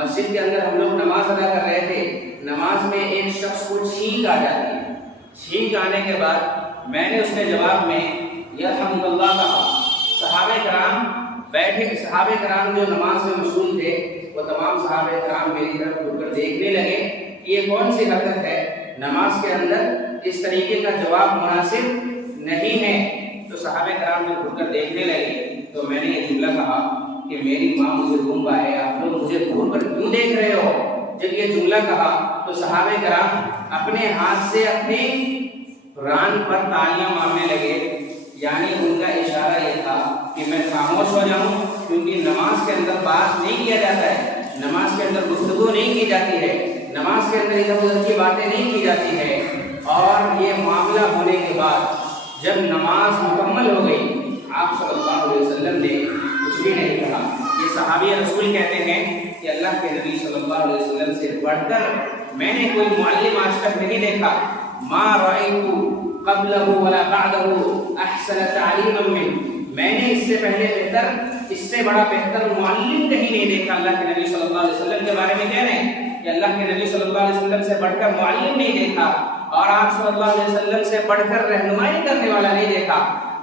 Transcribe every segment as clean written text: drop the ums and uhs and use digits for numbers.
مسجد کے اندر ہم لوگ نماز ادا کر رہے تھے، نماز میں ایک شخص کو چھینک آ جاتی ہے، چھینک آنے کے بعد میں نے اس کے جواب میں یرحمک اللہ کہا۔ صحابہ کرام بیٹھے، صحابہ کرام جو نماز میں مشغول تھے وہ تمام صحابہ کرام میری طرف گھر کر دیکھنے لگے کہ یہ کون سی حرکت ہے، نماز کے اندر اس طریقے کا جواب مناسب نہیں ہے۔ تو صحابہ کرام نے گھر کر دیکھنے لگے تو میں نے یہ جملہ کہا کہ میری ماں مجھے گھوم پائے، آپ لوگ مجھے گھور کر کیوں دیکھ رہے ہو؟ جب یہ جملہ کہا تو صحابہ کرام اپنے ہاتھ سے اپنے ران پر تالیاں مارنے لگے، یعنی ان کا اشارہ یہ تھا کہ میں خاموش ہو جاؤں، کیونکہ نماز کے اندر بات نہیں کیا جاتا ہے، نماز کے اندر گفتگو نہیں کی جاتی ہے، نماز کے اندر ادھر ادھر کی باتیں نہیں کی جاتی ہے۔ اور یہ معاملہ ہونے کے بعد جب نماز مکمل ہو گئی، آپ صلی اللہ علیہ وسلم نے کچھ بھی نہیں کہا۔ یہ صحابی رسول کہتے ہیں کہ اللہ کے نبی صلی اللہ علیہ وسلم سے بڑھ کر میں نے کوئی معلم آج تک نہیں دیکھا، ما رأیت قبلہ ولا بعدہ احسن تعلیما من، میں نے اس سے پہلے بہتر، اس سے بڑا بہتر معلم کہیں نہیں دیکھا۔ اللہ کے نبی صلی اللہ علیہ وسلم کے بارے میں کہہ رہے ہیں کہ اللہ کے نبی صلی اللہ علیہ وسلم سے بڑھ کر معلم نہیں دیکھا، اور آپ صلی اللہ علیہ وسلم سے بڑھ کر رہنمائی کرنے والا نہیں دیکھا،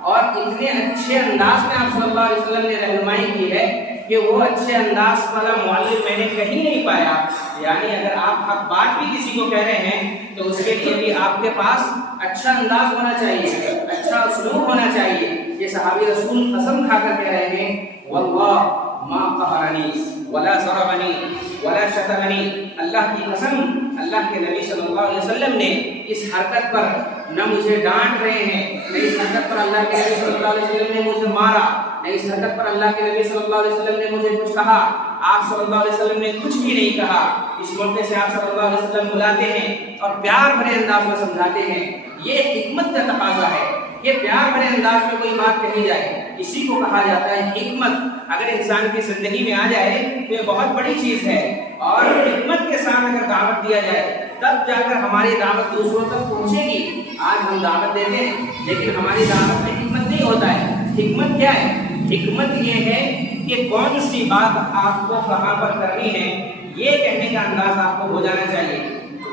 اور اتنے اچھے انداز میں آپ صلی اللہ علیہ وسلم نے رہنمائی کی ہے کہ وہ اچھے انداز والا معلم میں نے کہیں نہیں پایا۔ یعنی اگر آپ حق بات بھی کسی کو کہہ رہے ہیں تو اس کے لیے بھی آپ کے پاس اچھا انداز ہونا چاہیے، اچھا اسلوب ہونا چاہیے۔ یہ صحابی رسول قسم کھا کر کہہ رہے ہیں واللہ ما قہرنی ولا ضربنی ولا شتمنی، اللہ کی قسم اللہ کے نبی صلی اللہ علیہ وسلم نے اس حرکت پر نہ مجھے ڈانٹ رہے ہیں، نہ اس حرکت پر اللہ کے نبی صلی اللہ علیہ وسلم نے مجھے مارا، نہ اس حرکت پر اللہ کے نبی صلی اللہ علیہ وسلم نے مجھے کچھ کہا۔ آپ صلی اللہ علیہ وسلم نے کچھ بھی نہیں کہا۔ اس موقع سے آپ صلی اللہ علیہ وسلم بلاتے ہیں اور پیار بھرے انداز میں سمجھاتے ہیں۔ یہ حکمت کا تقاضا ہے کہ پیار بھرے انداز میں کوئی بات کہی جائے، اسی کو کہا جاتا ہے حکمت۔ اگر انسان کی زندگی میں آ جائے تو یہ بہت بڑی چیز ہے، اور حکمت کے ساتھ اگر دعوت دیا جائے تب جا کر ہماری دعوت دوسروں تک پہنچے گی۔ آج ہم دعوت دیتے ہیں لیکن ہماری دعوت میں حکمت نہیں ہوتا ہے۔ حکمت کیا ہے؟ حکمت یہ ہے کہ کون سی بات آپ کو کہاں پر کرنی ہے، یہ کہنے کا انداز آپ کو ہو جانا چاہیے۔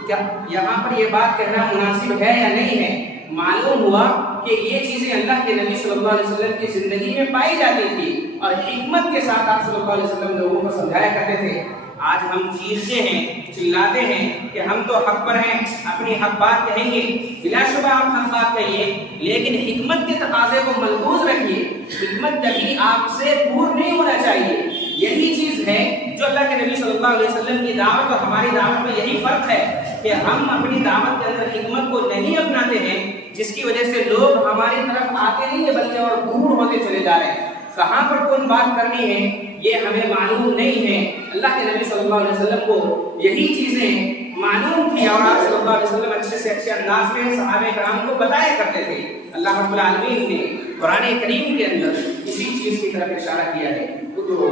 کیا یہاں پر یہ بات کہنا مناسب ہے یا نہیں ہے؟ معلوم ہوا کہ یہ چیزیں اللہ کے نبی صلی اللہ علیہ وسلم کی زندگی میں پائی جاتی تھی، اور حکمت کے ساتھ آپ صلی اللہ علیہ وسلم لوگوں کو سمجھایا کرتے تھے۔ آج ہم چیختے ہیں، چلاتے ہیں کہ ہم تو حق پر ہیں، اپنی حق بات کہیں گے، بلا شبہ آپ حق بات کہیے، لیکن حکمت کے تقاضے کو ملحوظ رکھیے۔ حکمت کبھی آپ سے دور نہیں ہونا چاہیے۔ یہی چیز ہے جو اللہ کے نبی صلی اللہ علیہ وسلم کی دعوت اور ہماری دعوت میں یہی فرق ہے کہ ہم اپنی دعوت کے اندر حکمت کو نہیں اپناتے ہیں، جس کی وجہ سے لوگ ہماری طرف آتے نہیں ہیں بلکہ اور دور ہوتے چلے جا رہے ہیں۔ کہاں پر کون بات کرنی ہے یہ ہمیں معلوم نہیں ہے۔ اللہ کے نبی صلی اللہ علیہ وسلم کو یہی چیزیں معلوم تھی، اور آپ صلی اللہ علیہ وسلم اچھے سے اچھے انداز میں صحابہ کرام کو بتایا کرتے تھے۔ اللہ رب العالمین نے قرآن کریم کے اندر اسی چیز کی طرف اشارہ کیا ہے، ادعو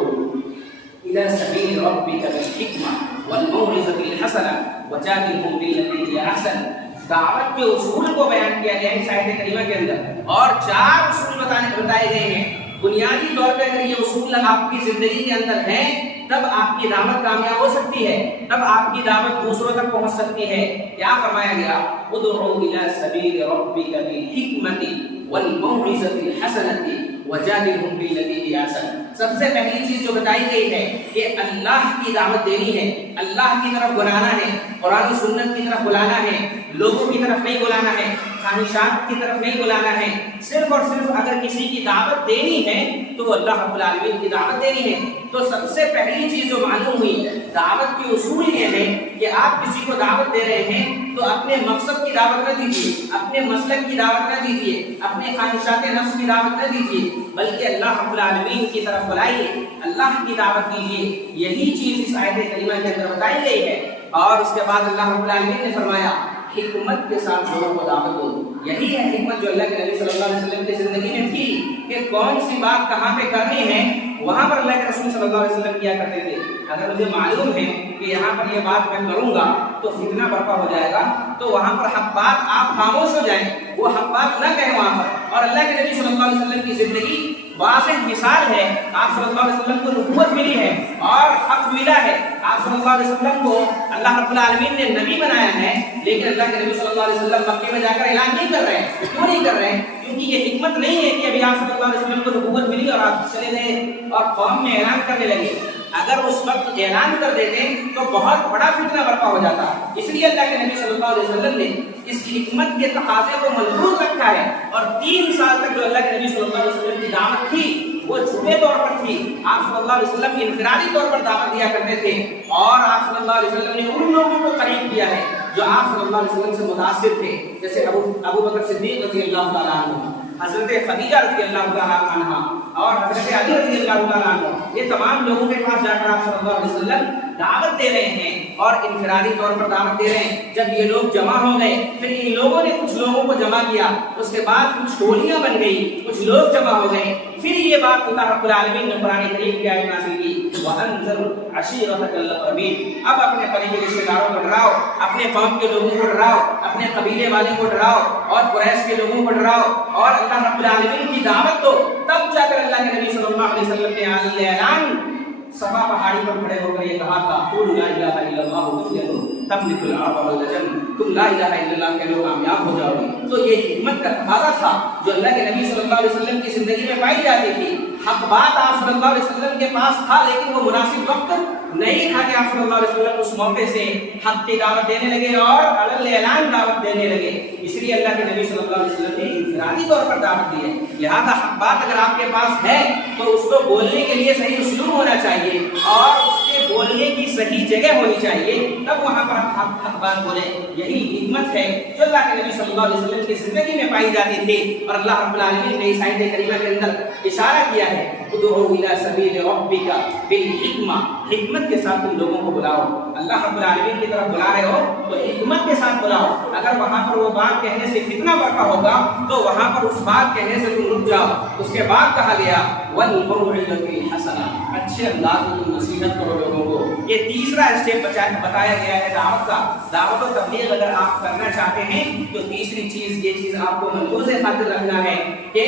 الی سبیل ربک بالحکمہ والموعظۃ الحسنہ وجادلھم باللتی ہی احسن۔ دعوت کے اصول کو بیان کیا گیا ہے اس آیت کریمہ کے اندر، اور 4 اصول بتائے گئے ہیں۔ بنیادی طور پہ اگر یہ اصول آپ کی زندگی کے اندر ہیں تب آپ کی دعوت کامیاب ہو سکتی ہے، تب آپ کی دعوت دوسروں تک پہنچ سکتی ہے۔ کیا فرمایا گیا؟ ادعو الی سبیل ربک بالحکمۃ والموعظۃ الحسنۃ وجادلھم باللتی ہی احسن۔ سب سے پہلی چیز جو بتائی گئی ہے کہ اللہ کی دعوت دینی ہے، اللہ کی طرف بلانا ہے، قرآن و سنت کی طرف بلانا ہے، لوگوں کی طرف نہیں بلانا ہے، خواہشات کی طرف نہیں بلانا ہے۔ صرف اور صرف اگر کسی کی دعوت دینی ہے تو وہ اللہ رب العالمین کی دعوت دینی ہے۔ تو سب سے پہلی چیز جو معلوم ہوئی دعوت کے اصول یہ ہے کہ آپ کسی کو دعوت دے رہے ہیں تو اپنے مقصد کی دعوت نہ دیجیے، اپنے مسلک کی دعوت نہ دیجیے، اپنے خواہشات نفس کی دعوت نہ دیجیے، بلکہ اللہ رب العالمین کی طرف بلائیے، اللہ کی دعوت دیجیے۔ یہی چیز اس آیت کریمہ کے اندر بتائی گئی ہے، اور اس کے بعد اللہ رب العالمین نے فرمایا حکمت کے ساتھ لوگوں کو دعوت دو۔ یہی ہے حکمت جو اللہ کے نبی صلی اللہ علیہ وسلم کی زندگی میں تھی کہ کون سی بات کہاں پہ کرنی ہے، وہاں پر اللہ کے رسول صلی اللہ علیہ وسلم کیا کرتے تھے۔ اگر مجھے معلوم ہے کہ یہاں پر یہ بات میں کروں گا تو فتنہ برپا ہو جائے گا، تو وہاں پر حق بات آپ خاموش ہو جائیں، وہ حق بات نہ کہیں وہاں پر۔ اور اللہ کے نبی صلی اللہ علیہ وسلم کی زندگی واضح مثال ہے، آپ صلی اللہ علیہ وسلم کو نبوت ملی ہے اور حق ملا ہے۔ آپ صلی صلی اللہ علیہ وسلم کو اللہ رب العالمین نے نبی بنایا ہے، لیکن اللہ کے نبی صلی اللہ علیہ وسلم مکے میں جا کر اعلان نہیں کر رہے ہیں۔ کیوں نہیں کر رہے ہیں؟ کیونکہ یہ حکمت نہیں ہے کہ ابھی آپ صلی اللہ علیہ وسلم کو نبوت ملی اور آپ چلے گئے اور قوم میں اعلان کرنے لگے۔ اگر اس وقت اعلان کر دیتے تو بہت بڑا فتنہ برپا ہو جاتا۔ اس لیے اللہ کے نبی صلی اللہ علیہ وسلم نے اس حکمت کے تقاضے کو ملحوظ رکھا ہے، اور 3 سال تک جو اللہ کے نبی صلی اللہ علیہ وسلم کی دعوت تھی وہ چھوٹے طور پر تھی۔ آپ صلی اللہ علیہ وسلم انفرادی طور پر دعوت دیا کرتے تھے، اور آپ صلی اللہ علیہ وسلم نے ان لوگوں کو قریب کیا ہے جو آپ صلی اللہ علیہ وسلم سے متاثر تھے، جیسے ابو بکر صدیق رضی اللہ تعالیٰ عنہ، حضرت خدیجہ رضی اللہ تعالیٰ عنہ، اور حضرت علی رضی اللہ تعالیٰ عنہ۔ یہ تمام لوگوں کے پاس جا کر آپ صلی اللہ علیہ وسلم دعوت دے رہے ہیں اور انفرادی طور پر دعوت دے رہے ہیں۔ جب یہ لوگ جمع ہو گئے، پھر ان لوگوں نے کچھ لوگوں کو جمع کیا، اس کے بعد کچھ ٹولیاں بن گئی، کچھ لوگ جمع ہو گئے، پھر یہ بات اللہ رب العالمین نے قرآن کریم کی آیت نازل کی، وَأَنذِرْ عَشِيرَتَكَ الْأَقْرَبِينَ۔ اب اپنے قریبی رشتہ داروں کو ڈراؤ، اپنے قوم کے لوگوں کو ڈراؤ، اپنے قبیلے والوں کو ڈراؤ، اور قریش کے لوگوں کو ڈراؤ، اور اللہ رب العالمین کی دعوت دو۔ تب جا کر اللہ کے نبی صلی اللہ علیہ وسلم نے اعلان صفا پہاڑی پر کھڑے ہو کر یہ کہا تھا، قولوا لا الہ الا اللہ تفلحوا تملک العرب والعجم، تم لا الہ الا اللہ کہو کامیاب ہو جاؤ گے۔ تو یہ حکمت کا تقاضا تھا جو اللہ کے نبی صلی اللہ علیہ وسلم کی زندگی میں پائی جاتی تھی۔ حق بات آپ صلی اللہ علیہ وسلم کے پاس تھا، لیکن وہ مناسب وقت نہیں تھا کہ آپ صلی اللہ علیہ وسلم اس موقع سے حق کی دعوت دینے لگے اور علی اعلان دعوت دینے لگے۔ اس لیے اللہ کے نبی صلی اللہ علیہ وسلم نے انفرادی طور پر دعوت دی ہے۔ لہذا حق بات اگر آپ کے پاس ہے تو اس کو بولنے کے لیے صحیح اسلوب ہونا چاہیے، اور اس کے بولنے کی صحیح جگہ ہونی چاہیے، تب وہاں پر حق بات بولے۔ یہی حکمت ہے جو اللہ کے نبی صلی اللہ علیہ وسلم کی زندگی میں پائی جاتی تھی، اور اللہ رب العالمین نے اس آیت کریمہ کے اندر اشارہ کیا ہے، ادعوا الی سبیل ربک بالحکمہ، حکمت کے ساتھ تم لوگوں کو بلاؤ۔ اللہ رب العالمین کی طرف بلا رہے ہو تو حکمت کے ساتھ بلاؤ۔ اگر وہاں پر وہ بات کہنے سے فتنہ برپا ہوگا تو وہاں پر اس بات کہنے سے تم رک جاؤ۔ اس کے بعد کہا گیا والموعظۃ الحسنہ، اچھے انداز میں تم نصیحت کرو لوگوں کو۔ یہ تیسرا اسٹیپ بتایا گیا ہے دعوت کا۔ دعوت و تبلیغ اگر آپ کرنا چاہتے ہیں تو تیسری چیز، یہ چیز آپ کو ملحوظ خاطر رکھنا ہے کہ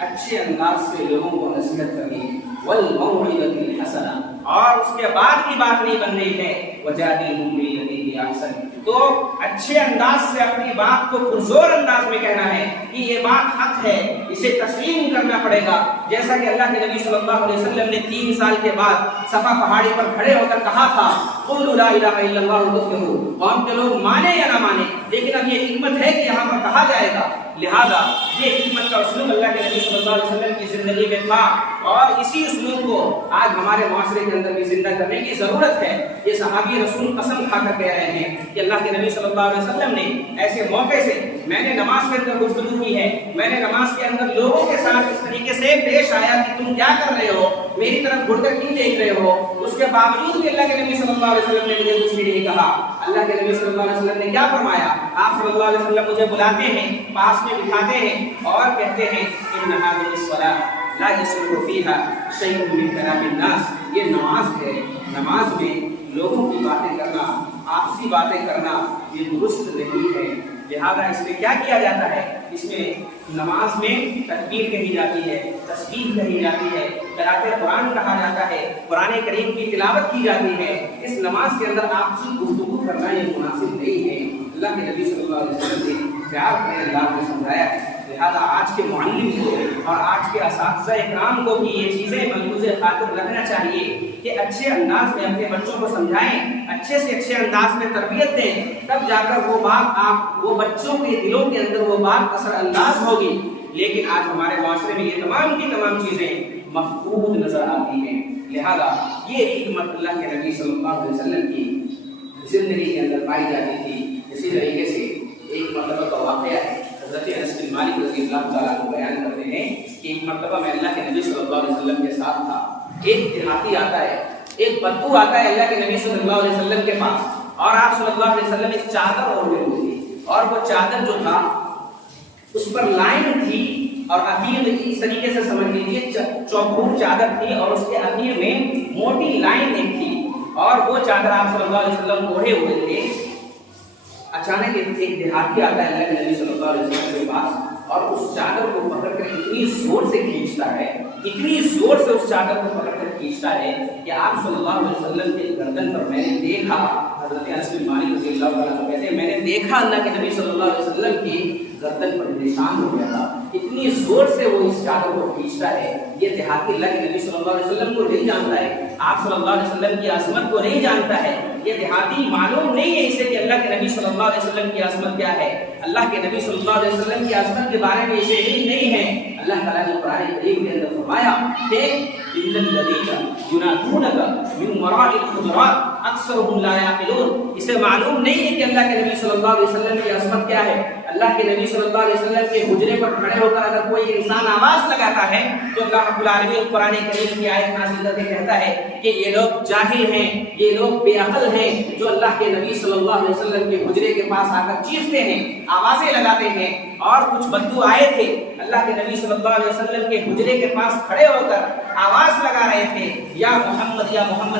اچھے انداز سے لوگوں کو نصیحت کرنی، والموعظۃ الحسنہ، اور اس کے بعد کی بات نہیں بن رہی ہے وجادلہم باللتی ہی احسن، تو اچھے انداز سے اپنی بات کو پرزور انداز میں کہنا ہے کہ یہ بات حق ہے، اسے تسلیم کرنا پڑے گا۔ جیسا کہ اللہ کے نبی صلی اللہ علیہ وسلم نے 3 سال کے بعد صفا پہاڑی پر کھڑے ہو کر کہا تھا، قولوا لا الہ الا اللہ تفلحوا، قوم کے لوگ مانے یا نہ مانے، لیکن اب یہ حکمت ہے کہ یہاں پر کہا جائے گا۔ لہذا یہ حکمت کا اسلوب اللہ کے نبی صلی اللہ علیہ وسلم کی زندگی میں تھا، اور اسی اسلوب کو آج ہمارے معاشرے کے اندر بھی زندہ کرنے کی ضرورت ہے۔ یہ صحابی رسول قسم کھا کر کہہ رہے ہیں کہ اللہ کے نبی صلی اللہ علیہ وسلم نے ایسے موقع سے، میں نے نماز کے اندر گفتگو کی ہے، میں نے نماز کے اندر لوگوں کے ساتھ اس طریقے سے پیش آیا کہ تم کیا کر رہے ہو، میری طرف گھڑ کر کیوں دیکھ رہے ہو، اس کے باوجود بھی اللہ کے نبی صلی اللہ علیہ وسلم نے مجھے کچھ بھی نہیں کہا۔ اللہ کے نبی صلی اللہ علیہ وسلم نے کیا فرمایا؟ آپ صلی اللہ علیہ وسلم مجھے بلاتے ہیں، پاس میں بٹھاتے ہیں اور کہتے ہیں ان هذه الصلاۃ لا يصلح فيها شيء من كلام الناس، یہ نماز ہے، نماز میں لوگوں کی باتیں کرنا، آپسی باتیں کرنا یہ درست نہیں ہے۔ لہذا اس میں کیا کیا جاتا ہے؟ اس میں نماز میں تکبیر کہی جاتی ہے، تسبیح کہی جاتی ہے، قراءت قرآن کہا جاتا ہے، قرآن کریم کی تلاوت کی جاتی ہے۔ اس نماز کے اندر آپسی گفتگو کرنا یہ مناسب نہیں ہے۔ اللہ کے نبی صلی اللہ علیہ وسلم نے پیار کے انداز میں سمجھایا ہے۔ لہذا آج کے معلم کو اور آج کے اساتذہ اکرام کو بھی یہ چیزیں ملحوظ خاطر رکھنا چاہیے کہ اچھے انداز میں اپنے بچوں کو سمجھائیں، اچھے سے اچھے انداز میں تربیت دیں، تب جا کر وہ بات وہ بچوں کے دلوں کے اندر وہ بات اثر انداز ہوگی۔ لیکن آج ہمارے معاشرے میں یہ تمام کی تمام چیزیں مفقود نظر آتی ہیں۔ لہذا یہ حکمت اللہ کے نبی صلی اللہ علیہ وسلم کی زندگی کے اندر پائی جاتی تھی۔ اسی طریقے سے ایک مرتبہ کا واقعہ ہے، حضرت انس بن مالک رضی اللہ تعالیٰ عنہ بیان کرتے ہیں کہ ایک مرتبہ میں اللہ کے نبی صلی اللہ علیہ وسلم کے ساتھ تھا، ایک دیہاتی آتا ہے، ایک بدبو آتا ہے اللہ کے نبی صلی اللہ علیہ وسلم کے پاس، اور آپ صلی اللہ علیہ وسلم ایک چادر اوڑھے ہوئے تھی، اور وہ چادر جو تھا اس پر لائن تھی، اور اخیر اس طریقے سے سمجھ لیجیے چوکور چادر تھی، اور اس کے اخیر میں موٹی لائن ایک تھی، اور وہ چادر آپ صلی اللہ علیہ وسلم اوڑھے ہوئے تھے۔ اچانک ایک دیہاتی آتا ہے اللہ کے نبی صلی اللہ علیہ وسلم کے پاس، اور اس چادر کو پکڑ کر اتنی زور سے کھینچتا ہے، اتنی زور سے اس چادر کو پکڑ کر کھینچتا ہے کہ آپ صلی اللہ علیہ وسلم کے گردن پر میں نے دیکھا، حضرت انس بن مالک رضی اللہ عنہ کہتے ہیں میں نے دیکھا اللہ کے نبی صلی اللہ علیہ وسلم کی گردن پر نشان ہو گیا تھا، اتنی زور سے وہ اس چادر کو کھینچتا ہے۔ یہ دیہاتی اللہ کے نبی صلی اللہ علیہ وسلم کو نہیں جانتا ہے، آپ صلی اللہ علیہ وسلم کی عظمت کو نہیں جانتا ہے، یہ دیہاتی معلوم نہیں ہے اسے کہ اللہ کے نبی صلی اللہ علیہ وسلم کی عظمت کیا ہے، اللہ کے نبی صلی اللہ علیہ وسلم کی عظمت کے بارے میں اسے علم نہیں ہے۔ اللہ تعالیٰ نے قرآن کریم کے اندر فرمایا کہ ان الذین ینادونک من وراء الحجرات اکثرهم لا یعقلون، اسے معلوم نہیں ہے کہ اللہ کے نبی صلی اللہ علیہ وسلم کی عظمت کیا ہے۔ اللہ کے نبی صلی اللہ علیہ وسلم کے حجرے پر کھڑے ہو کر اگر کوئی انسان آواز لگاتا ہے تو اللہ رب العالمین قرآن کریم کی آیت نازل کر کے کہتا ہے کہ یہ لوگ جاہل ہیں، یہ لوگ بے عقل ہیں، جو اللہ کے نبی صلی اللہ علیہ وسلم کے حجرے کے پاس آ کر چیختے ہیں، آوازیں لگاتے ہیں۔ اور کچھ بدو آئے تھے اللہ کے نبی صلی اللہ علیہ وسلم کے حجرے کے پاس کھڑے ہو کر آواز لگا رہے تھے، یا محمد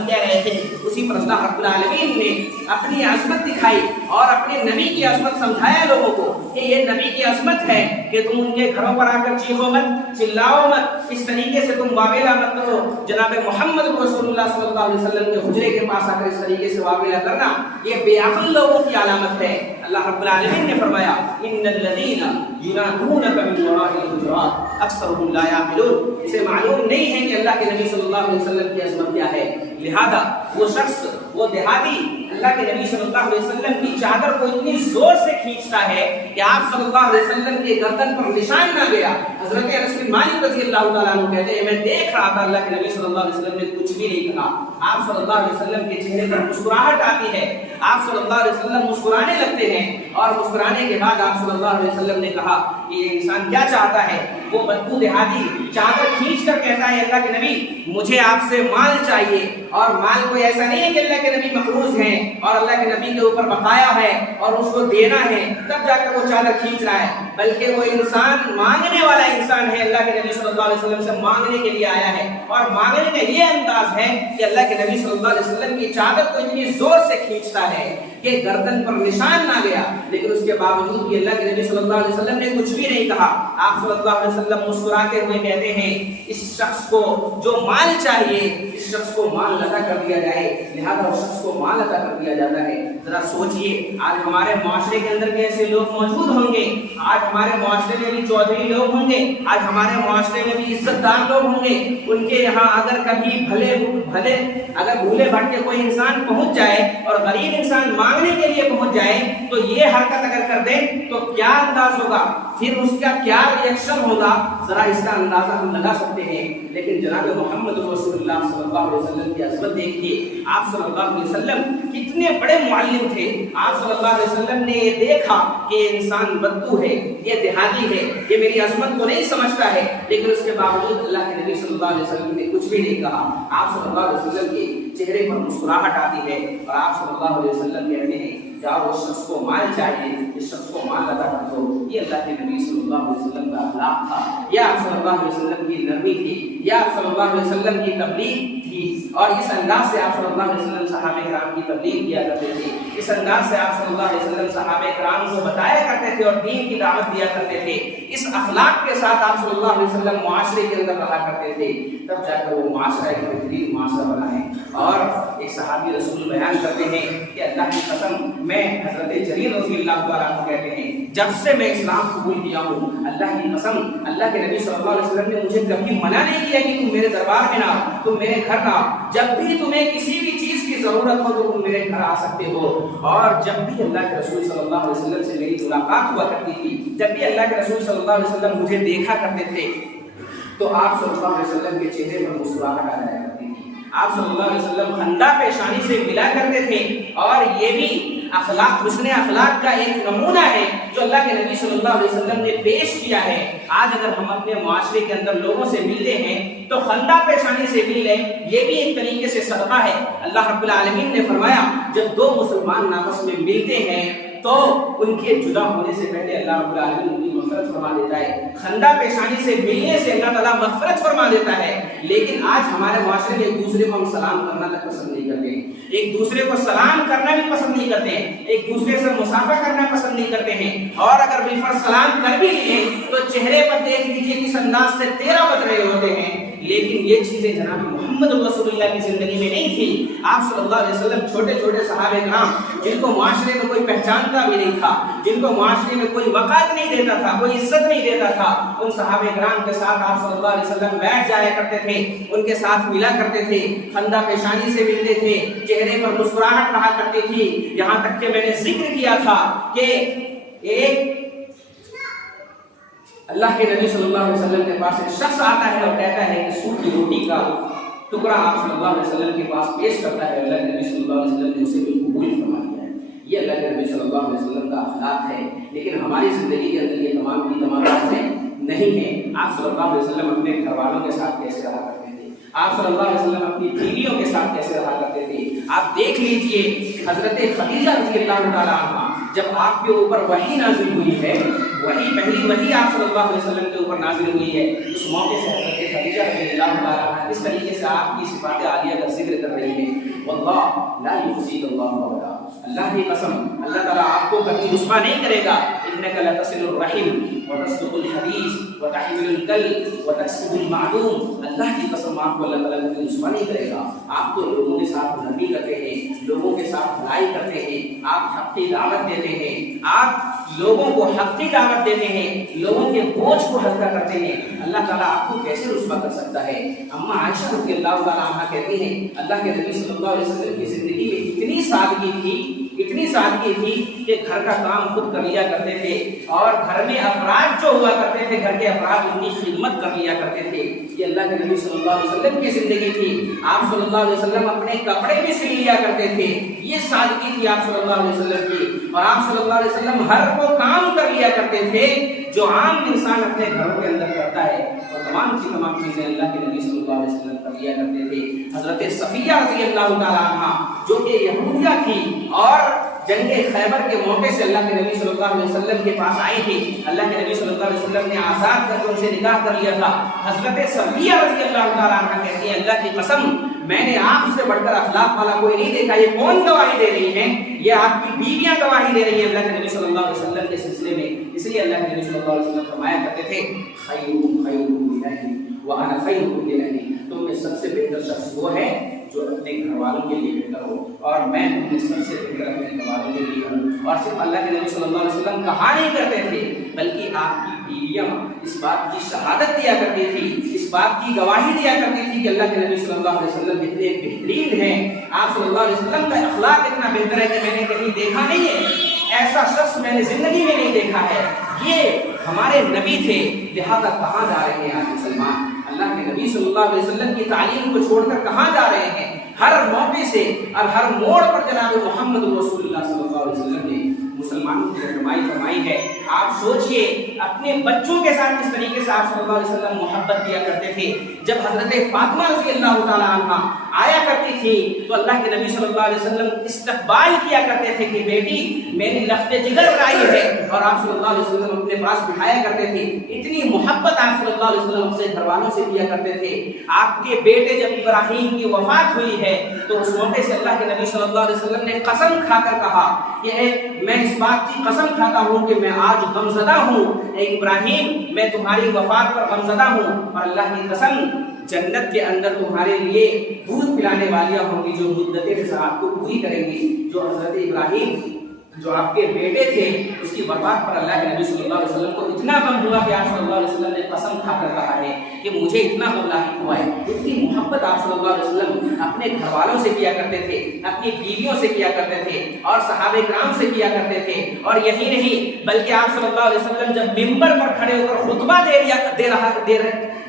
کہہ رہے تھے۔ اسی پر اللہ رب العالمین نے اپنی عظمت دکھائی اور اپنے نبی کی عظمت سمجھایا لوگوں کو کہ یہ نبی کی عظمت ہے کہ تم ان کے گھروں پر آ کر چیخو مت، چلاؤ مت، اس طریقے سے تم واویلا مت کرو۔ جناب محمد رسول اللہ صلی اللہ علیہ وسلم کے حجرے کے پاس آ کر اس طریقے سے واویلا کرنا یہ بے عقل لوگوں کی علامت ہے۔ اللہ رب العالمین نے فرمایا ان الذین ینادونک من وراء الحجرات اکثرهم لا یعقلون، اسے معلوم نہیں ہے کہ اللہ کے نبی صلی اللہ علیہ وسلم کی عظمت کیا ہے۔ لہذا وہ شخص، وہ دیہاتی اللہ کے نبی صلی اللہ علیہ وسلم کی چادر کو اتنی زور سے کھینچتا ہے کہ آپ صلی اللہ علیہ وسلم کے گردن پر نشان نہ گیا۔ حضرت انس بن مالک رضی اللہ تعالیٰ عنہ کہتے ہیں میں دیکھ رہا تھا اللہ کے نبی صلی اللہ علیہ وسلم نے کچھ بھی نہیں کہا، آپ صلی اللہ علیہ وسلم کے چہرے پر مسکراہٹ آتی ہے، آپ صلی اللہ علیہ وسلم مسکرانے لگتے ہیں، اور مسکرانے کے بعد آپ صلی اللہ علیہ وسلم نے کہا کہ یہ انسان کیا چاہتا ہے۔ وہ بدبو دیہاتی چادر کھینچ کر کہتا ہے اللہ کے نبی مجھے آپ سے مال چاہیے، اور مال کوئی ایسا نہیں ہے کہ اللہ کے نبی مقروض ہیں اور اللہ کے نبی کے اوپر بقایا ہے اور اس کو دینا ہے تب جا کر وہ چادر کھینچ رہا ہے، بلکہ وہ انسان مانگنے والا انسان ہے، اللہ کے نبی صلی اللہ علیہ وسلم سے مانگنے کے لیے آیا ہے، اور مانگنے کا یہ انداز ہے کہ اللہ کے نبی صلی اللہ علیہ وسلم کی چادر کو اتنی زور سے کھینچتا ہے کہ گردن پر نشان نہ گیا، لیکن اس کے باوجود بھی اللہ کے نبی صلی اللہ علیہ وسلم نے کچھ بھی نہیں کہا۔ آپ صلی اللہ علیہ وسلم مسکراتے ہوئے کہتے ہیں اس شخص کو جو مال چاہیے اس شخص کو مال عطا کر دیا جائے، لہذا اس شخص کو مال عطا کر دیا جاتا ہے۔ ذرا سوچئے آج ہمارے معاشرے کے اندر کیسے لوگ موجود ہوں گے، آج ہمارے معاشرے میں بھی چودھری لوگ ہوں گے، آج ہمارے معاشرے میں بھی عزت دار لوگ ہوں گے، ان کے یہاں اگر کبھی بھلے اگر بھولے بھٹکے کوئی انسان پہنچ جائے اور غریب انسان مانگنے کے لیے پہنچ جائے تو یہ حرکت اگر کر دے تو کیا انداز ہوگا، پھر اس کا کیا ری ایکشن ہوگا، ذرا اس کا اندازہ ہم لگا سکتے ہیں۔ لیکن جناب محمد رسول اللہ صلی اللہ علیہ وسلم کی عظمت دیکھیے، آپ صلی اللہ علیہ وسلم کتنے بڑے معلم تھے۔ آپ صلی اللہ علیہ وسلم نے یہ دیکھا کہ یہ انسان بدو ہے، یہ دیہاتی ہے، یہ میری عظمت کو نہیں سمجھتا ہے، لیکن اس کے باوجود اللہ کے نبی صلی اللہ علیہ وسلم نے کچھ بھی نہیں کہا۔ آپ صلی اللہ علیہ وسلم کے چہرے پر مسکراہٹ آتی ہے اور آپ صلی اللہ علیہ وسلم کہتے ہیں جاؤ اس شخص کو مال چاہیے، اس شخص کو مال عطا کر دو۔ یہ اللہ کے نبی صلی اللہ علیہ وسلم کا اخلاق تھا، یہ آپ صلی اللہ علیہ وسلم کی نرمی تھی، یہ آپ صلی اللہ علیہ وسلم کی تبلیغ تھی، اور اس انداز سے آپ صلی اللہ علیہ وسلم صحابہ کرام کی تبلیغ کیا کرتے تھے، اس انداز سے آپ صلی اللہ علیہ وسلم صحابہ کرام کو بتایا کرتے تھے اور دین کی دعوت دیا کرتے تھے۔ اس اخلاق کے ساتھ آپ صلی اللہ علیہ وسلم معاشرے کے اندر رہا کرتے تھے، تب جا کر وہ معاشرہ ایک بہترین معاشرہ بنا ہے۔ اور ایک صحابی رسول بیان کرتے ہیں کہ اللہ کی قسم میں حضرت جریر رضی اللہ تعالیٰ عنہ کہتے ہیں جب سے میں اسلام قبول کیا ہوں اللہ کی قسم اللہ کے نبی صلی اللہ علیہ وسلم نے مجھے کبھی منع نہیں کیا کہ تم میرے دربار میں نہ آؤ، تم میرے گھر نہ آؤ، جب بھی تمہیں کسی بھی چیز کی ضرورت ہو تو تم میرے گھر آ سکتے ہو۔ اور جب بھی اللہ کے رسول صلی اللہ علیہ وسلم سے میری ملاقات ہوا کرتی تھی، جب بھی اللہ کے رسول صلی اللہ علیہ وسلم مجھے دیکھا کرتے تھے تو آپ صلی اللہ علیہ وسلم کے چہرے پر مسکراہٹ آ جایا کرتی تھی، آپ صلی اللہ علیہ وسلم خندہ پیشانی سے ملا کرتے تھے، اور یہ بھی اخلاق حسن اخلاق کا ایک نمونہ ہے جو اللہ کے نبی صلی اللہ علیہ وسلم نے پیش کیا ہے۔ آج اگر ہم اپنے معاشرے کے اندر لوگوں سے ملتے ہیں تو خندہ پیشانی سے مل لیں، یہ بھی ایک طریقے سے صدقہ ہے۔ اللہ رب العالمین نے فرمایا جب دو مسلمان آپس میں ملتے ہیں تو ان کے جدا ہونے سے پہلے اللہ رب العالمین ان کی مغفرت فرما دیتا ہے، خندہ پیشانی سے ملنے سے اللہ تعالیٰ مغفرت فرما دیتا ہے۔ لیکن آج ہمارے معاشرے میں ایک دوسرے کو ہم سلام کرنا تک پسند نہیں کرتے، ایک دوسرے کو سلام کرنا بھی پسند نہیں کرتے ہیں، ایک دوسرے سے مصافحہ کرنا پسند نہیں کرتے ہیں، اور اگر بالفرض سلام کر بھی لیے تو چہرے پر دیکھ لیجیے کس انداز سے تیرہ بج رہے ہوتے ہیں۔ لیکن یہ چیزیں جناب محمد رسول اللہ کی زندگی میں نہیں تھی۔ آپ صلی اللہ علیہ وسلم چھوٹے چھوٹے صحابہ کرام جن کو معاشرے میں کوئی پہچانتا بھی نہیں تھا، جن کو معاشرے میں کوئی وقت نہیں دیتا تھا، کوئی عزت نہیں دیتا تھا، ان صحابہ کرام کے ساتھ آپ صلی اللہ علیہ وسلم بیٹھ جایا کرتے تھے، ان کے ساتھ ملا کرتے تھے، خندہ پیشانی سے ملتے تھے، چہرے پر مسکراہٹ رہا کرتی تھی۔ یہاں تک کہ میں نے ذکر کیا تھا کہ ایک اللہ کے نبی صلی اللہ علیہ وسلم کے پاس ایک شخص آتا ہے اور کہتا ہے کہ سوکھی روٹی کا ٹکڑا آپ صلی اللہ علیہ وسلم کے پاس پیش کرتا ہے، اللہ کے نبی صلی اللہ علیہ وسلم نے اسے بالکل قبول فرما لیا ہے۔ یہ اللہ کے نبی صلی اللہ علیہ وسلم کا اخلاق ہے، لیکن ہماری زندگی کے اندر یہ تمام کی تمام باتیں نہیں ہیں۔ آپ صلی اللہ علیہ وسلم اپنے گھر والوں کے ساتھ کیسے رہا کرتے تھے، آپ صلی اللہ علیہ وسلم اپنی بیویوں کے ساتھ کیسے رہا کرتے تھے۔ آپ دیکھ لیجئے حضرت خدیجہ رضی اللہ تعالیٰ عنہا جب آپ کے اوپر وحی نازل ہوئی ہے، پہلی وحی آپ صلی اللہ علیہ وسلم کے اوپر نازل ہوئی ہے، اس موقع سے حضرت خدیجہ رضی اللہ تعالیٰ عنہا اس طریقے سے آپ کی صفات عالیہ کا ذکر کر رہی ہے۔ واللہ لا یخزیک اللہ ابدا، اللہ کی قسم اللہ تعالیٰ آپ کو کبھی رسوا نہیں کرے گا۔ انک لتصل الرحم وتصدق الحدیث وتحمل الکل وتکسب المعدوم، اللہ کی قسم آپ کو اللہ تعالیٰ کبھی رسوا نہیں کرے گا۔ آپ تو لوگوں کے ساتھ نرمی کرتے ہیں، لوگوں کے ساتھ بھلائی کرتے ہیں، آپ حق کی دعوت دیتے ہیں، آپ لوگوں کو حق کی دعوت دیتے ہیں، لوگوں کے بوجھ کو ہلکا کرتے ہیں۔ اللہ تعالیٰ آپ کو کیسے رسوا کر سکتا ہے؟ اما عائشہ رضی اللہ تعالیٰ عنہا کہتی ہیں اللہ کے نبی صلی اللہ علیہ وسلم کی زندگی میں اتنی سادگی تھی کہ گھر کا کام خود کر لیا کرتے تھے، اور گھر میں افراد جو ہوا کرتے تھے، گھر کے افراد ان کی خدمت کر لیا کرتے تھے۔ یہ اللہ کے نبی صلی اللہ علیہ وسلم کی زندگی تھی۔ آپ صلی اللہ علیہ وسلم اپنے کپڑے بھی سل لیا کرتے تھے، یہ سادگی تھی آپ صلی اللہ علیہ وسلم کی۔ اور آپ صلی اللہ علیہ وسلم ہر وہ کام کر لیا کرتے تھے جو عام انسان اپنے گھروں کے اندر کرتا ہے، اور تمام چیزیں اللہ کے نبی صلی اللہ علیہ وسلم کر لیا کرتے تھے۔ حضرت صفیہ رضی اللہ تعالیٰ عنہا جو کہ یہودیہ تھی اور جنگ خیبر کے موقع سے اللہ کے نبی صلی اللہ علیہ وسلم کے پاس آئی تھی، اللہ کے نبی صلی اللہ علیہ وسلم نے آزاد کر کے ان سے نکاح کر لیا تھا۔ حضرت صفیہ رضی اللہ تعالیٰ عنہ کہتی ہیں اللہ کی قسم میں نے آپ سے بڑھ کر اخلاق والا کوئی نہیں دیکھا۔ یہ کون گواہی دے رہی ہیں؟ یہ آپ کی بیویاں گواہی دے رہی ہیں اللہ کے نبی صلی اللہ علیہ وسلم کے سلسلے میں۔ اس لیے اللہ کے نبی صلی اللہ علیہ وسلم فرمایا کرتے تھے خیرکم خیرکم لأہلی وأنا خیرکم لأہلی، تم میں سب سے بہتر شخص وہ ہے جو اپنے گھر والوں کے لیے بہتر ہو، اور میں تم میں سب سے بہتر اپنے گھر والوں کے لیے ہوں۔ اور صرف اللہ کے نبی صلی اللہ علیہ وسلم کہا نہیں کرتے تھے، بلکہ آپ کی بیویاں اس بات کی شہادت دیا کرتی تھی، اس بات کی گواہی دیا کرتی تھی کہ اللہ کے نبی صلی اللہ علیہ وسلم اتنے بہترین ہیں، آپ صلی اللہ علیہ وسلم کا اخلاق اتنا بہتر ہے کہ میں نے کہیں دیکھا نہیں ہے، ایسا شخص میں نے زندگی میں نہیں دیکھا ہے، یہ ہمارے نبی تھے۔ لہذا کہاں جا رہے ہیں آج مسلمان؟ اللہ کے نبی صلی اللہ علیہ وسلم کی تعلیم کو چھوڑ کر کہاں جا رہے ہیں؟ ہر موقع سے اور ہر موڑ پر جناب محمد رسول اللہ صلی اللہ علیہ وسلم نے مسلمانوں کی رہنمائی فرمائی ہے۔ آپ سوچئے اپنے بچوں کے ساتھ کس طریقے سے آپ صلی اللہ علیہ وسلم محبت کیا کرتے تھے۔ جب حضرت فاطمہ رضی اللہ تعالیٰ عنہ آیا کرتی تھی تو اللہ کے نبی صلی اللہ علیہ وسلم استقبال کیا کرتے تھے کہ بیٹی میری لخت جگر لائی ہے، اور آپ صلی اللہ علیہ وسلم اپنے پاس بٹھایا کرتے تھے۔ اتنی محبت آپ صلی اللہ علیہ وسلم اپنے گھر والوں سے کیا کرتے تھے۔ آپ کے بیٹے جب ابراہیم کی وفات ہوئی ہے تو اس موقع سے اللہ کے نبی صلی اللہ علیہ وسلم نے قسم کھا کر کہا کہ میں اس بات کی قسم کھاتا ہوں کہ میں آج غمزدہ ہوں، اے ابراہیم میں تمہاری وفات پر غمزدہ ہوں، اور اللہ کی قسم جنت کے اندر تمہارے لیے دودھ پلانے والیاں ہوں گی جو مدت آپ کو پوری کریں گی۔ جو حضرت ابراہیم جو آپ کے بیٹے تھے اس کی وفات پر اللہ کے نبی صلی اللہ علیہ وسلم کو اتنا غم ہوا کہ آپ صلی اللہ علیہ وسلم نے قسم کھا کر کہا ہے کہ مجھے اتنا غم لاحق ہوا ہے۔ اتنی محبت آپ صلی اللہ علیہ وسلم اپنے گھر والوں سے کیا کرتے تھے، اپنی بیویوں سے کیا کرتے تھے، اور صحابہ کرام سے کیا کرتے تھے۔ اور یہی نہیں بلکہ آپ صلی اللہ علیہ وسلم جب منبر پر کھڑے ہو کر خطبہ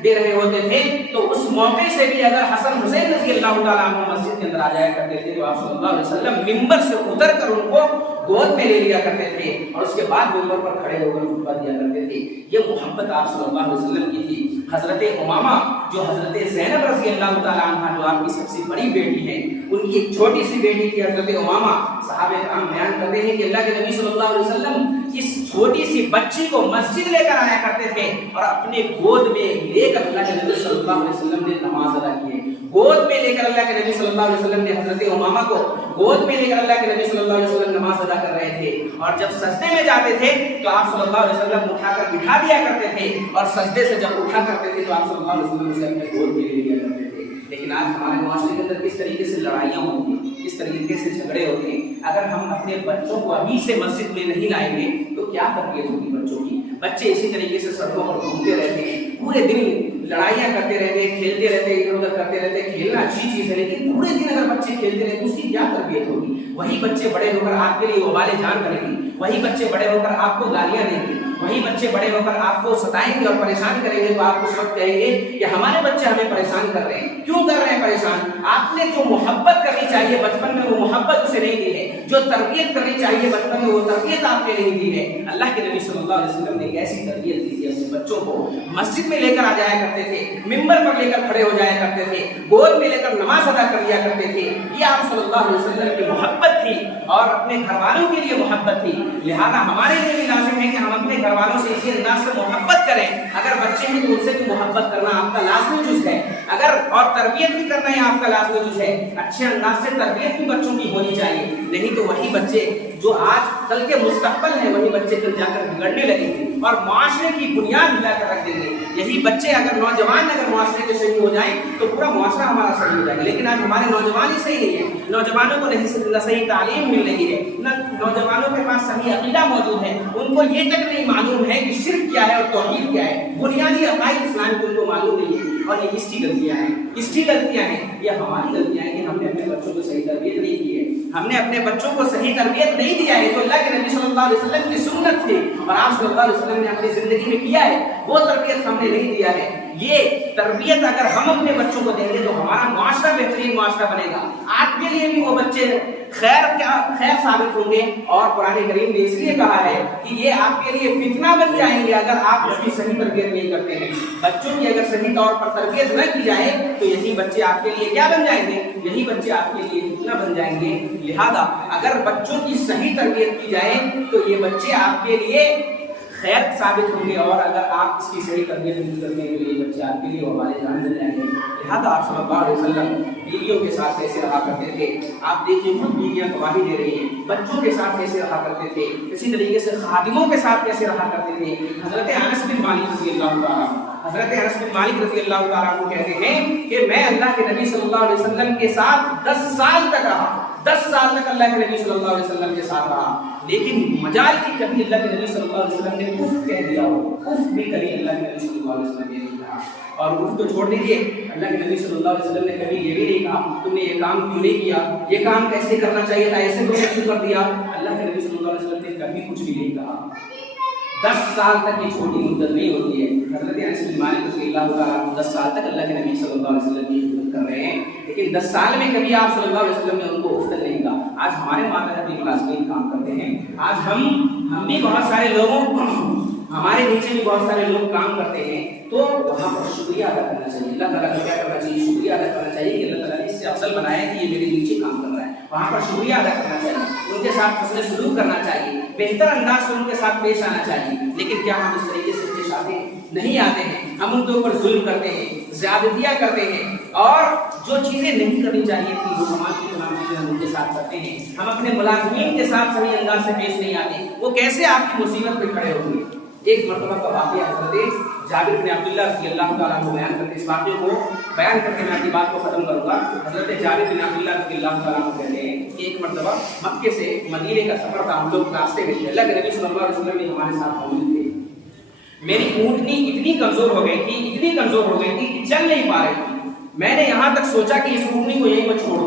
دے رہے ہوتے تھے تو اس موقع سے بھی اگر حسن حسین رضی اللہ تعالیٰ عنہ مسجد کے اندر آ جایا کرتے تھے تو آپ صلی اللہ علیہ وسلم منبر سے اتر کر ان کو گود میں لے لیا کرتے تھے، اور اس کے بعد منبر پر کھڑے ہو کر خطبہ دیا کرتے تھے۔ یہ محبت آپ صلی اللہ علیہ وسلم کی تھی۔ حضرت امامہ جو حضرت زینب رضی اللہ تعالیٰ عنہ جو آپ کی سب سے بڑی بیٹی ہے، ان کی ایک چھوٹی سی بیٹی تھی حضرت امامہ، صحابہ کرام بیان کرتے ہیں کہ اللہ کے نبی صلی اللہ علیہ وسلم اس چھوٹی سی بچی کو مسجد لے کر آیا کرتے تھے اور اپنے گود میں لے کر اللہ کے نبی صلی اللہ علیہ وسلم نے نماز ادا کی ہے۔ گود میں لے کر اللہ کے نبی صلی اللہ علیہ وسلم نے حضرت امامہ کو گود میں لے کر اللہ کے نبی صلی اللہ علیہ وسلم نماز ادا کر رہے تھے، اور جب سجدے میں جاتے تھے تو آپ صلی اللہ علیہ وسلم اٹھا کر بٹھا دیا کرتے تھے، اور سجدے سے جب اٹھا کرتے تھے تو آپ صلی اللہ علیہ وسلم اسے اپنے گود میں لے لیا کرتے تھے۔ لیکن آج ہمارے معاشرے کے اندر کس طریقے سے لڑائیاں ہوتی ہیں، کس طریقے سے جھگڑے ہوتے ہیں۔ اگر ہم اپنے بچوں کو ابھی سے مسجد میں نہیں لائیں گے تو کیا تربیت ہوگی بچوں کی؟ بچے اسی طریقے سے سڑکوں پر گھومتے رہتے ہیں، پورے دن لڑائیاں کرتے رہتے ہیں، کھیلتے رہتے ہیں، ادھر ادھر کرتے رہتے ہیں۔ کھیلنا اچھی چیز ہے، لیکن پورے دن اگر بچے کھیلتے رہتے ہیں اس کی کیا تربیت ہوگی؟ وہی بچے بڑے ہو کر آپ کے لیے وبال جان کریں گے، وہی بچے بڑے ہو کر آپ کو گالیاں دیں گے، وہی بچے بڑے ہو کر آپ کو ستائیں گے اور پریشان کریں گے۔ تو آپ اس وقت کہیں گے کہ ہمارے بچے ہمیں پریشان کر رہے ہیں، کیوں کر رہے ہیں پریشان؟ آپ نے جو محبت کرنی چاہیے بچپن میں وہ محبت اسے نہیں دی ہے، جو تربیت کرنی چاہیے بچپن میں وہ تربیت آپ نے نہیں دی ہے۔ اللہ کے نبی صلی اللہ علیہ وسلم نے ایسی تربیت دی تھی اپنے بچوں کو، مسجد میں لے کر آ جایا کرتے تھے، ممبر پر لے کر کھڑے ہو جایا کرتے تھے، گود میں لے کر نماز ادا کر لیا کرتے تھے۔ یہ آپ صلی اللہ علیہ وسلم کی محبت تھی اور اپنے گھر والوں کے لیے محبت تھی۔ لہذا ہمارے لیے بھی لازم ہے کہ ہم اپنے گھر والوں سے اسی انداز سے محبت کریں۔ اگر بچے ہیں تو ان سے بھی محبت کرنا آپ کا لازمی جز ہے، اگر اور تربیت بھی کرنا ہے آپ کا لازمی جز ہے۔ اچھے انداز سے تربیت بھی بچوں کی ہونی چاہیے، نہیں تو وہی بچے جو آج کل کے مستقبل ہیں وہی بچے کل جا کر بگڑنے لگیں گے اور معاشرے کی بنیاد ملا کر رکھ دیں گے۔ یہی بچے اگر نوجوان اگر معاشرے کے صحیح ہو جائیں تو پورا معاشرہ ہمارا صحیح ہو جائے گا۔ لیکن آج ہمارے نوجوان ہی صحیح نہیں ہے، نوجوانوں کو نہ صحیح تعلیم مل رہی ہے، نہ نوجوانوں کے پاس صحیح عقیدہ موجود ہے، ان کو یہ تک نہیں معلوم ہے کہ شرک کیا ہے اور توحید کیا ہے، بنیادی عقائد اسلام کو ان کو معلوم نہیں ہے۔ اور یہ کس کی غلطیاں ہیں؟ کس کی غلطیاں ہیں؟ یہ ہماری غلطیاں ہیں کہ ہم نے اپنے بچوں کو صحیح تربیت نہیں کی ہے، ہم نے اپنے بچوں کو صحیح تربیت نہیں دیا ہے۔ تو اللہ کے نبی صلی اللہ علیہ وسلم کی سنت تھی اور آپ صلی اللہ علیہ وسلم نے اپنی زندگی میں کیا ہے، وہ تربیت ہم نے نہیں دیا ہے۔ یہ تربیت اگر ہم اپنے بچوں کو دیں گے تو ہمارا معاشرہ بہترین معاشرہ بنے گا، آپ کے لیے بھی وہ بچے خیر ثابت ہوں گے۔ اور قرآن کریم نے اس لیے کہا ہے کہ یہ آپ کے لیے فتنہ بن جائیں گے اگر آپ اس کی صحیح تربیت نہیں کرتے ہیں۔ بچوں کی اگر صحیح طور پر تربیت نہ کی جائے تو یہی بچے آپ کے لیے کیا بن جائیں گے؟ یہی بچے آپ کے لیے فتنہ بن جائیں گے۔ لہذا اگر بچوں کی صحیح تربیت کی جائے تو یہ بچے آپ کے لیے خیر ثابت ہوں گے، اور اگر آپ اس کی صحیح تربیت نہیں کرتے ہیں تو یہ بچے آپ کے لیے وبال جان بن جائیں گے۔ لہٰذا آپ صلی اللہ علیہ وسلم بیویوں کے ساتھ کیسے رہا کرتے تھے، آپ دیکھیے خود بیویاں گواہی دے رہی ہیں، بچوں کے ساتھ کیسے رہا کرتے تھے، اسی طریقے سے خادموں کے ساتھ کیسے رہا کرتے تھے۔ حضرت انس بن مالک رضی اللہ تعالیٰ عنہ کہتے ہیں کہ میں اللہ کے نبی صلی اللہ علیہ وسلم کے ساتھ 10 سال تک رہا، 10 سال تک اللہ کے نبی صلی اللہ علیہ وسلم کے ساتھ رہا، لیکن مجال کی کبھی اللہ کے نبی صلی اللہ علیہ وسلم نے اف کہہ دیا ہو، اف بھی کبھی اللہ کے نبی صلی اللہ علیہ وسلم نے نہیں کہا۔ اور اف تو چھوڑ دیجیے، اللہ کے نبی صلی اللہ علیہ وسلم نے کبھی یہ بھی نہیں کہا تم نے یہ کام کیوں نہیں کیا، یہ کام کیسے کرنا چاہیے تھا، ایسے تو کیوں کر دیا۔ اللہ کے نبی صلی اللہ علیہ وسلم نے کبھی کچھ بھی نہیں کہا۔ 10 سال تک یہ چھوٹی مدت نہیں ہوتی ہے۔ حضرت انس بن مالک رضی اللہ تعالیٰ عنہ 10 سال تک اللہ کے نبی صلی اللہ علیہ وسلم کی خدمت کر رہے ہیں، لیکن 10 سال میں کبھی آپ صلی اللہ علیہ وسلم نے ان کو اف تک نہیں کہا۔ آج ہمارے ماتحت بھی ملازمین کام کرتے ہیں، آج ہم بھی بہت سارے لوگوں ہمارے نیچے بھی بہت سارے لوگ کام کرتے ہیں، تو وہاں پر شکریہ ادا کرنا چاہیے، اللہ تعالیٰ کا کیا کرنا چاہیے، شکریہ ادا کرنا چاہیے کہ اللہ تعالیٰ نے اس سے افضل بنایا کہ یہ میرے نیچے کام کر رہا ہے، وہاں پر شکریہ ادا کرنا چاہیے، ان کے ساتھ حسن سلوک کرنا چاہیے، بہتر انداز سے ان کے ساتھ پیش آنا چاہیے۔ لیکن کیا ہم اس طریقے سے پیش آتے ہیں؟ نہیں آتے ہیں، ہم ان کے اوپر ظلم کرتے ہیں، زیادتیاں کرتے ہیں، اور جو چیزیں نہیں کرنی چاہیے تھی وہ سماج کی تمام چیزیں ہم ان کے ساتھ کرتے ہیں۔ ہم اپنے ملازمین کے ساتھ صحیح انداز سے پیش نہیں آتے، وہ کیسے آپ کی مصیبت پہ کھڑے ہوں گے؟ ایک مرتبہ کا واقعہ حضرت جابر بن عبداللہ رضی اللہ تعالیٰ عنہ بیان کرتے، اس واقعے کو بیان کر کے میں اپنی بات کو ختم کروں گا۔ حضرت جابر بن عبداللہ رضی اللہ تعالیٰ عنہ کہتے ہیں کہ ایک مرتبہ مکے سے مدینے کا سفر تھا، ہم لوگ راستے میں تھے، اللہ کے نبی صلی اللہ علیہ وسلم بھی ہمارے ساتھ موجود تھے۔ میری اونٹنی اتنی کمزور ہو گئی تھی کہ چل نہیں پا رہی تھی۔ میں نے یہاں تک سوچا کہ اس اونٹنی کو یہیں پر چھوڑ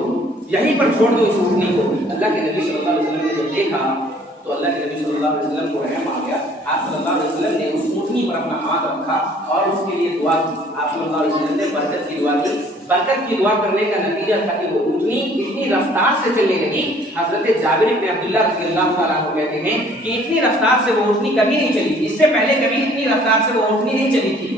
دو اس اونٹنی کو۔ اللہ کے نبی صلی اللہ علیہ وسلم نے جب دیکھا تو اللہ کے نبی صلی اللہ علیہ وسلم کو رحم آ گیا۔ آپ صلی اللہ علیہ وسلم نے اس اونٹنی پر اپنا ہاتھ رکھا اور اس کے لیے دعا کی۔ آپ صلی اللہ علیہ وسلم نے برکت کی دعا کی۔ برکت کی دعا کرنے کا نتیجہ تھا کہ وہ اونٹنی اتنی رفتار سے چلنے لگی۔ حضرت جابر بن عبداللہ رضی اللہ تعالیٰ عنہ کہتے ہیں کہ اتنی رفتار سے وہ اونٹنی کبھی نہیں چلی تھی، اس سے پہلے کبھی اتنی رفتار سے وہ اونٹنی نہیں چلی تھی۔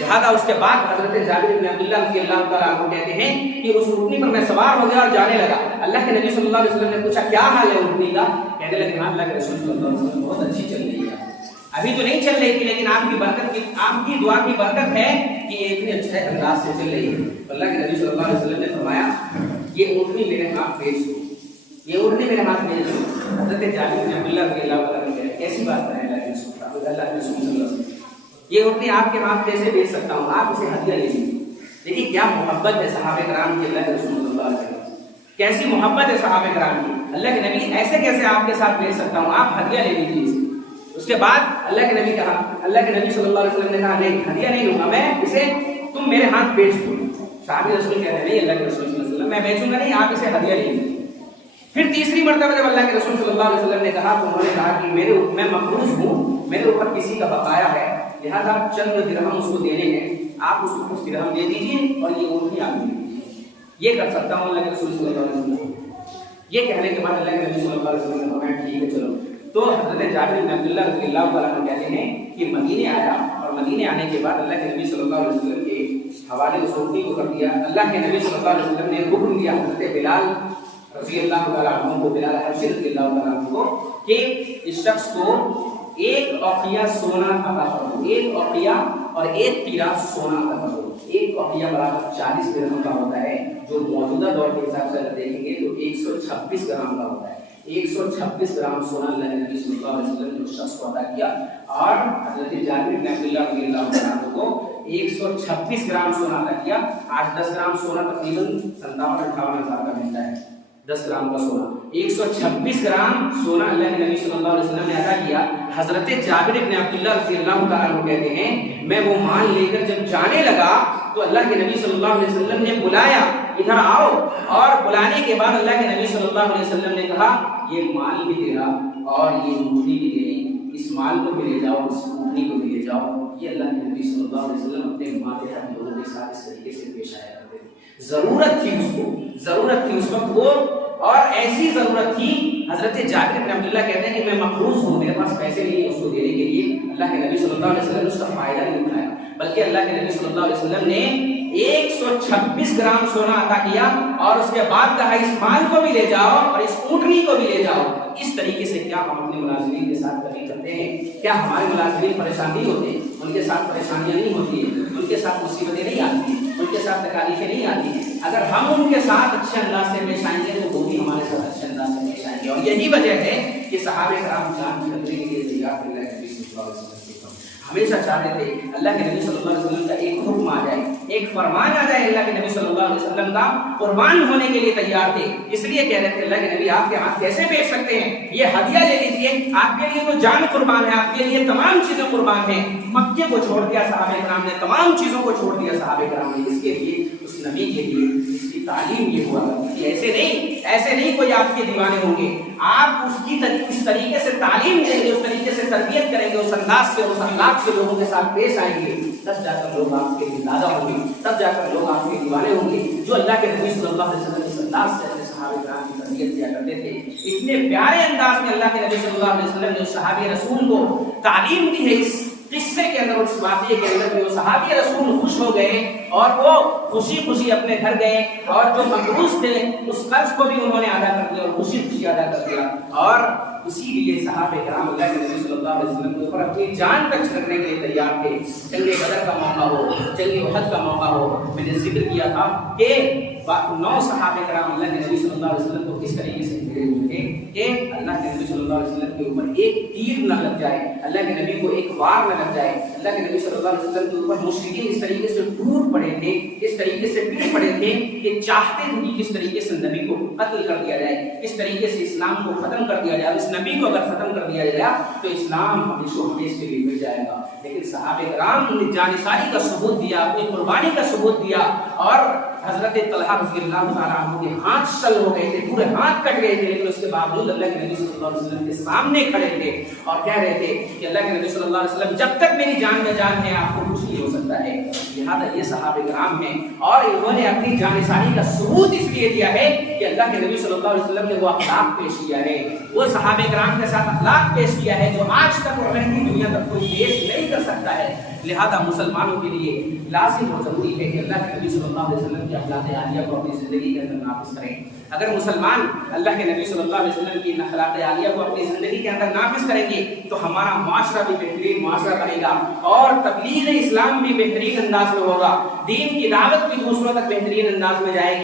لہذا اس کے بعد حضرت جابر بن عبداللہ رضی اللہ تعالیٰ عنہ کہتے ہیں کہ اس اونٹنی پر میں سوار ہو گیا اور جانے لگا. اللہ کے نبی صلی اللہ علیہ وسلم نے پوچھا کیا حال ہے اونٹنی کا؟ کہنے لگے ہاں اللہ کے رسول صلی اللہ علیہ وسلم بہت اچھی چل رہی ہے. ابھی تو نہیں چل رہی تھی لیکن آپ کی برکت کی، آپ کی دعا کی برکت ہے کہ یہ اتنے اچھے انداز سے چل رہی ہے. اللہ کے نبی صلی اللہ علیہ وسلم نے فرمایا یہ اونٹنی میرے ہاتھ بھیج دو، یہ اونٹنی میرے ہاتھ بھیج دو. حضرت جابر بن عبداللہ رضی اللہ تعالیٰ عنہ کہتے ہیں کیسی بات ہے اللہ کے رسول صلی اللہ علیہ وسلم، یہ اونٹنی آپ کے ہاتھ کیسے بھیج سکتا ہوں، آپ اسے ہدیہ لے لیجیے. دیکھیے کیا محبت ہے صحابہ کرام کی اللہ کے رسول صلی اللہ علیہ وسلم، کیسی محبت ہے صحابہ کرام کی. اللہ کے نبی ایسے کیسے آپ کے ساتھ بھیج سکتا ہوں، آپ ہدیہ لے لیجیے اسے. اس کے بعد اللہ کے نبی کہا، اللہ کے نبی صلی اللہ علیہ وسلم نے کہا نہیں ہدیہ نہیں لوں گا میں، اسے تم میرے ہاتھ بیچ دو. صحابی رسول کہتے ہیں نہیں اللہ کے رسول صلی اللہ علیہ وسلم میں بیچوں گا نہیں، آپ اسے ہدیہ لے لیجیے. پھر تیسری مرتبہ جب اللہ کے رسول صلی اللہ علیہ وسلم نے کہا تو انہوں نے کہا کہ میں مقروض ہوں، میرے اوپر کسی کا بقایا ہے، لہذا چند درہم اس کو دینے ہیں، آپ اس کو کچھ درہم دے دیجیے اور یہ اونٹنی آپ دے دیجیے. یہ کر سکتا ہوں اللہ کے رسول صلی اللہ علیہ وسلم. یہ کہنے کے بعد اللہ کے نبی صلی اللہ علیہ وسلم نے فرمایا ٹھیک ہے چلو. تو حضرت جابر بن عبداللہ رضی اللہ تعالیٰ عنہ کہتے ہیں کہ مدینے آیا اور مدینے آنے کے بعد اللہ کے نبی صلی اللہ علیہ وسلم کے حوالے اس اونٹنی کو کر دیا. اللہ کے نبی صلی اللہ علیہ وسلم نے حکم دیا حضرت بلال رضی اللہ تعالیٰ عنہ کو، بلال حبشی رضی اللہ تعالیٰ عنہ کو کہ اس شخص کو ایک اوقیہ سونا عطا کرو، ایک اوقیہ اور ایک تیرا سونا عطا کرو. ایک اوقیہ برابر 40 درہم کا ہوتا ہے، جو موجودہ دور کے حساب سے اگر دیکھیں گے تو 126 گرام کا ہوتا ہے. 126 گرام سونا اللہ کے نبی صلی اللہ علیہ وسلم نے اس شخص کو عطا کیا. اور حضرت جابر بن عبداللہ رضی اللہ عنہ کو 126 گرام سونا عطا کیا. آج 10 گرام سونا تقریباً 57-58 ہزار کا ملتا ہے. 10 گرام کا سونا، 126 گرام سونا اللہ کے نبی صلی اللہ علیہ وسلم نے عطا کیا. حضرت جابر بن عبداللہ رضی اللہ تعالیٰ عنہ کہتے ہیں میں وہ مال لے کر جب جانے لگا تو اللہ کے نبی صلی اللہ علیہ وسلم نے بلایا ادھر آؤ، اور بلانے کے بعد اللہ کے نبی صلی اللہ علیہ وسلم نے کہا یہ مال بھی تیرا اور یہ اونٹنی بھی تیری، اس مال کو بھی لے جاؤ، اس اونٹنی کو بھی لے جاؤ. یہ اللہ کے نبی صلی اللہ علیہ وسلم اپنے ماتحت لوگوں کے ساتھ اس طریقے سے پیش آیا کرتے تھے. ضرورت تھی اس کو، ضرورت تھی اس وقت وہ، اور ایسی ضرورت تھی. حضرت جابر بن عبداللہ کہتے ہیں کہ میں مقروض ہوں، میرے پاس پیسے نہیں ہیں اس کو دینے کے لیے. اللہ کے نبی صلی اللہ علیہ وسلم نے اس کا فائدہ نہیں اٹھایا، بلکہ اللہ کے نبی صلی اللہ علیہ وسلم نے 126 گرام سونا عطا کیا اور اس کے بعد کہا اس مال کو بھی لے جاؤ اور اس اونٹنی کو بھی لے جاؤ. اس طریقے سے کیا ہم اپنے ملازمین کے ساتھ کبھی کرتے ہیں؟ کیا ہمارے ملازمین پریشان نہیں ہوتے؟ ان کے ساتھ پریشانیاں نہیں ہوتی ہیں، ان کے ساتھ مصیبتیں نہیں آتی، ان کے ساتھ تکالیفیں نہیں آتی. اگر ہم ان کے ساتھ اچھے انداز سے پیش آئیں گے تو وہ بھی ہمارے ساتھ اچھے انداز سے پیش آئیں گے. اور یہی وجہ ہے کہ صحابہ کرام جان چھوڑنے کے لیے تیار تھے. اللہ کے نبی صلی اللہ علیہ وسلم ہمیشہ چاہتے تھے اللہ کے نبی صلی اللہ علیہ وسلم کا ایک حکم آ جائے، ایک فرمان آ جائے، اللہ کے نبی صلی اللہ علیہ وسلم کا قربان ہونے کے لیے تیار تھے. اس لیے کہہ رہے تھے اللہ کے نبی آپ کے ہاتھ کیسے بیچ سکتے ہیں، یہ ہدیہ لے لیجیے، آپ کے لیے تو جان قربان ہے، آپ کے لیے تمام چیزیں قربان ہیں. مکے کو چھوڑ دیا صحابہ کرام نے، تمام چیزوں کو چھوڑ دیا صحابہ کرام نے اس کے لیے، اس نبی کے لیے. اس کی تعلیم یہ ہوا کہ ایسے نہیں کوئی آپ کے دیوانے ہوں گے، آپ اس کی اس طریقے سے تعلیم دیں گے، اس طریقے سے تربیت کریں گے، اس انداز سے، اس اخلاق سے لوگوں کے ساتھ پیش آئیں گے، تب جا کر لوگ آپ کے لیے دادا ہوں گے، تب جا کر لوگ آپ کے دیوانے ہوں گے. جو اللہ کے نبی صلی اللہ علیہ وسلم اس انداز سے اپنے صحابہ کرام کی تربیت کیا کرتے تھے، اتنے پیارے انداز میں اللہ کے نبی صلی اللہ علیہ وسلم نے صحابی رسول کو تعلیم دی ہے. اس قصے کے اندر، اس واقعے کے اندر وہ صحابی رسول خوش ہو گئے اور وہ خوشی خوشی اپنے گھر گئے، اور جو مقروض تھے اس قرض کو بھی انہوں نے ادا کر دیا اور خوشی خوشی ادا کر دیا. اور اسی لیے صحابہ کرام اللہ کے نبی صلی اللہ علیہ وسلم کے اوپر اپنی جان تک چھڑکنے کے لیے تیار تھے. جنگ بدر کا موقع ہو، جنگ احد کا موقع ہو، میں نے ذکر کیا تھا کہ 9 صحابہ کرام اللہ کے نبی صلی اللہ علیہ وسلم کو کس طریقے سے گھیرے ہوئے تھے کہ اللہ کے نبی صلی اللہ علیہ وسلم کے اوپر ایک تیر نہ لگ جائے، اللہ کے نبی کو ایک وار نہ لگ جائے. اللہ کے نبی صلی اللہ علیہ وسلم کے اوپر مشرکین اس طریقے سے ٹوٹ پڑے تھے، اس طریقے سے ٹوٹ پڑے تھے کہ چاہتے تھے کہ کس طریقے سے نبی کو قتل کر دیا جائے، کس طریقے سے اسلام کو ختم کر دیا جائے. اس نبی کو اگر ختم کر دیا جائے تو اسلام ہمیشہ کے لیے مل جائے گا. لیکن صحابہ کرام نے جانثاری کا ثبوت دیا، اپنی قربانی کا ثبوت دیا، اور حضرت طلحہ رضی اللہ تعالیٰ عنہ کے ہاتھ شل ہو گئے تھے، پورے ہاتھ کٹ گئے تھے، لیکن اس کے باوجود اللہ کے نبی صلی اللہ علیہ وسلم کے سامنے کھڑے تھے اور کہہ رہے تھے کہ اللہ کے نبی صلی اللہ علیہ وسلم جب تک میری جان میں جان ہے آپ کو کچھ نہیں ہو سکتا ہے. لہٰذا یہ صحابہ کرام ہیں اور انہوں نے اپنی جانثاری کا ثبوت اس لیے دیا ہے کہ اللہ کے نبی صلی اللہ علیہ وسلم نے وہ اخلاق پیش کیا ہے، وہ صحابہ کرام کے ساتھ اخلاق پیش کیا ہے جو آج تک اور رہتی دنیا تک کوئی پیش نہیں کر سکتا ہے. لہذا مسلمانوں کے لیے لازم اور ضروری ہے کہ اللہ کے نبی صلی اللہ علیہ وسلم کی اخلاق عالیہ کو اپنی زندگی کے اندر نافذ کریں۔ اگر مسلمان اللہ کے نبی صلی اللہ علیہ وسلم کی اخلاق عالیہ کو اپنی زندگی کے اندر نافذ کریں گے تو ہمارا معاشرہ بھی بہترین معاشرہ بنے گا اور تبلیغ اسلام بھی بہترین انداز میں ہوگا، دین کی دعوت بھی دوسروں تک بہترین انداز میں جائے گی۔